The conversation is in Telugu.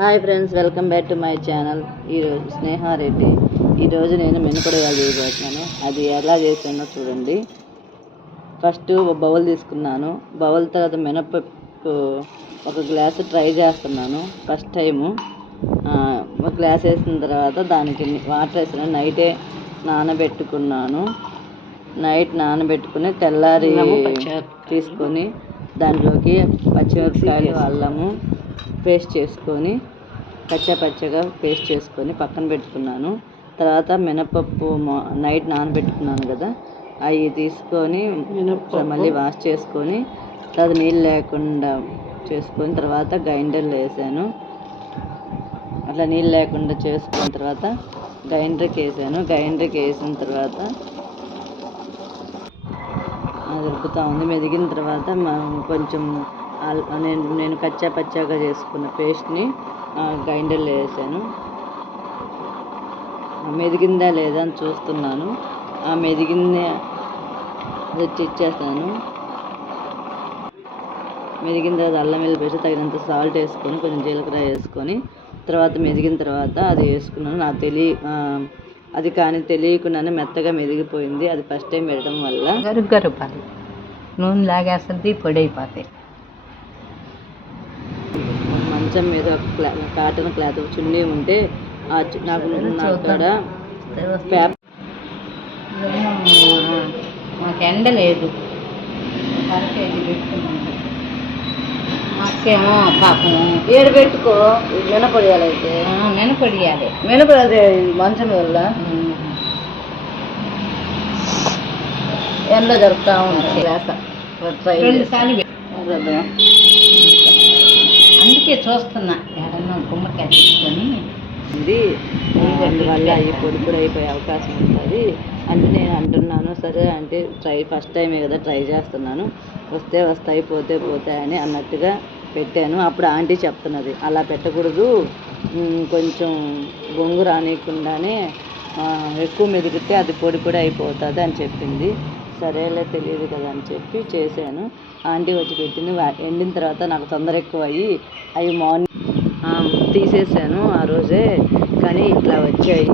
Hi friends, welcome back to my channel. ఈరోజు స్నేహారెడ్డి. ఈరోజు నేను మినపడేయాలు చేయబోతున్నాను. అది ఎలా చేసానో చూడండి. ఫస్ట్ ఒక బౌల్ తీసుకున్నాను. బౌల్ తర్వాత మినపప్పు ఒక గ్లాసు ట్రై చేస్తున్నాను. ఫస్ట్ టైము ఒక గ్లాస్ వేసిన తర్వాత దానికి వాటర్ వేసాను. నైటే నానబెట్టుకున్నాను. నైట్ నానబెట్టుకుని తెల్లారి తీసుకొని దాంట్లోకి పచ్చిమిరపకాయలు, అల్లము పేస్ట్ చేసుకొని పచ్చగా పేస్ట్ చేసుకొని పక్కన పెట్టుకున్నాను. తర్వాత మినపప్పు నైట్ నానబెట్టుకున్నాను కదా, అవి తీసుకొని మళ్ళీ వాష్ చేసుకొని తర్వాత నీళ్ళు లేకుండా చేసుకొని తర్వాత గ్రైండర్లో వేసాను. అట్లా నీళ్ళు లేకుండా చేసుకున్న తర్వాత గ్రైండర్కి వేసాను. గ్రైండర్కి వేసిన తర్వాత దొరుకుతూ ఉంది. మెదిగిన తర్వాత కొంచెం నేను పచ్చాగా చేసుకున్న పేస్ట్ని గ్రైండర్లో వేసాను. మెదిగిందా లేదా అని చూస్తున్నాను. మెదిగిందే ఇచ్చేస్తాను. మెదిగిన తర్వాత అల్లం వెల్లుల్లి పేస్ట్, తగినంత సాల్ట్ వేసుకొని కొంచెం జీలకర్ర వేసుకొని తర్వాత మెదిగిన తర్వాత అది వేసుకున్నాను. అది కానీ తెలియకుండానే మెత్తగా మెదిగిపోయింది. అది ఫస్ట్ టైం పెట్టడం వల్ల గరుపాలి నూనె లాగేస్తుంది, పొడి అయిపోతాయి. మంచం మీద కాటన్ క్లాత్ చున్నీ ఉంటే నాకు అక్కడ మాకు ఎండ లేదు. మాకేమో పాపం ఏడు పెట్టుకో. మినపొడియాలైతే మినపొడి మంచం వల్ల ఎండ జరుపుతా ఉంది. అందుకే చూస్తున్నా ఎవరన్నా గుమ్మకాయ తీసుకొని అందువల్ల ఈ పొడి అయిపోయే అవకాశం ఉంటుంది అంటే నేను అంటున్నాను. సరే అంటే ఫస్ట్ టైమే కదా, ట్రై చేస్తున్నాను. వస్తే వస్తాయి, పోతే పోతాయని అన్నట్టుగా పెట్టాను. అప్పుడు ఆంటీ చెప్తున్నది అలా పెట్టకూడదు, కొంచెం బొంగు రానియకుండానే ఎక్కువ మెదిగితే అది పొడి అయిపోతుంది అని చెప్పింది. సరేలే, తెలియదు కదా అని చెప్పి చేశాను. ఆంటీ వచ్చి పెట్టింది. ఎండిన తర్వాత నాకు తొందర ఎక్కువ అయ్యి అవి మార్నింగ్ తీసేసాను ఆ రోజే, కానీ ఇట్లా వచ్చాయి.